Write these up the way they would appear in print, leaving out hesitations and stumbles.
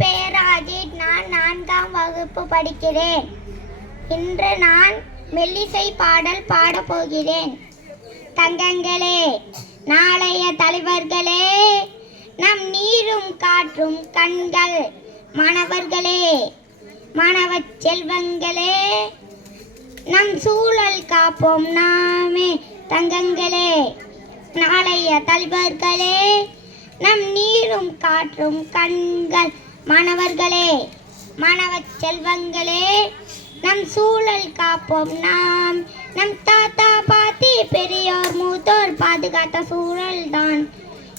பெயர் அஜித். நான் 4ஆம் வகுப்பு படிக்கிறேன். இன்று நான் மெல்லிசை பாடல் பாடப் போகிறேன். தங்கங்களே, நாளைய தலைவர்களே, நம் நீரும் காற்றும் கண்கள். மாணவர்களே, மாணவ செல்வங்களே, நம் சூழல் காப்போம் நாமே. தங்கங்களே, நாளைய தலைவர்களே, நம் நீரும் காற்றும் கண்கள். மாணவர்களே, மாணவ செல்வங்களே, நம் சூழல் காப்போம் நாம். நம் தாத்தா பாட்டி பெரியோர் மூத்தோர் பாதுகாத்த சூழல் தான்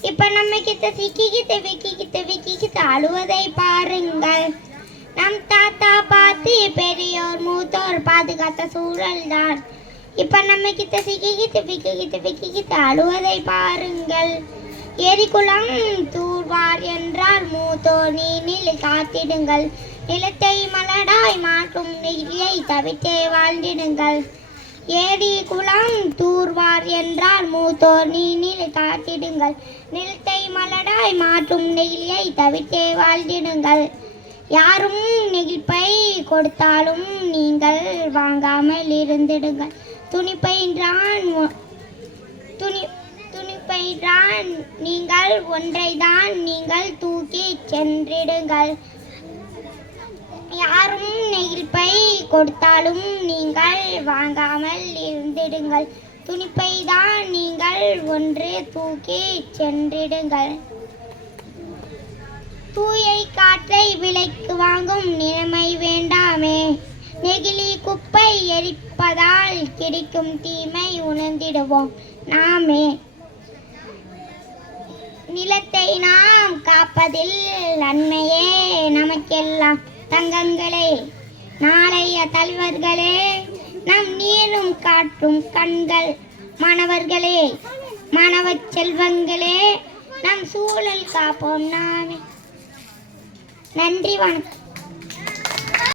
இப்ப நம்ம கிட்ட சிக்கிக்கிட்டு விக்கிக்கிட்டு அழுவதை பாருங்கள். நம் தாத்தா பாட்டி பெரியோர் மூத்தோர் பாதுகாத்த சூழல் தான் இப்ப நம்ம கிட்ட சிக்கிக்கிட்டு விக்கிக்கிட்டு அழுவதை பாருங்கள். எரிகுளம் தூர்வார் என்றால் மூத்தோர் நீரில் காத்திடுங்கள். நிலத்தை மலடாய் மாற்றும் நெகிழியை தவிர்த்தே வாழ்ந்திடுங்கள். ஏரி குளம் தூர்வார் என்றால் மூத்தோர் நீரில் காத்திடுங்கள். நிலத்தை மலடாய் மாற்றும் நெகிழியை தவிர்த்தே வாழ்ந்திடுங்கள். யாரும் நெகிழ்ப்பை கொடுத்தாலும் நீங்கள் வாங்காமல் இருந்திடுங்கள். துணிப்பைன்றான் நீங்கள் ஒன்றைதான் நீங்கள் தூக்கி சென்றிடுங்கள். யாரும் நெகிழ்ப்பை கொடுத்தாலும் நீங்கள் வாங்காமல் இருந்திடுங்கள். துணிப்பைதான் நீங்கள் ஒன்று தூக்கி சென்றிடுங்கள். தூய காற்றை விலைக்கு வாங்கும் நிலைமை வேண்டாமே. நெகிழி குப்பை எரிப்பதால் கிடைக்கும் தீமை உணர்ந்திடுவோம் நாமே. நிலத்தை நாம் காப்பதில் நன்மையே நமக்கெல்லாம். தங்கங்களே, நாளைய தலைவர்களே, நம் நீரும் காற்றும் கண்கள். மாணவர்களே, மாணவ செல்வங்களே, நம் சூழல் காப்போம் நாமே. நன்றி, வணக்கம்.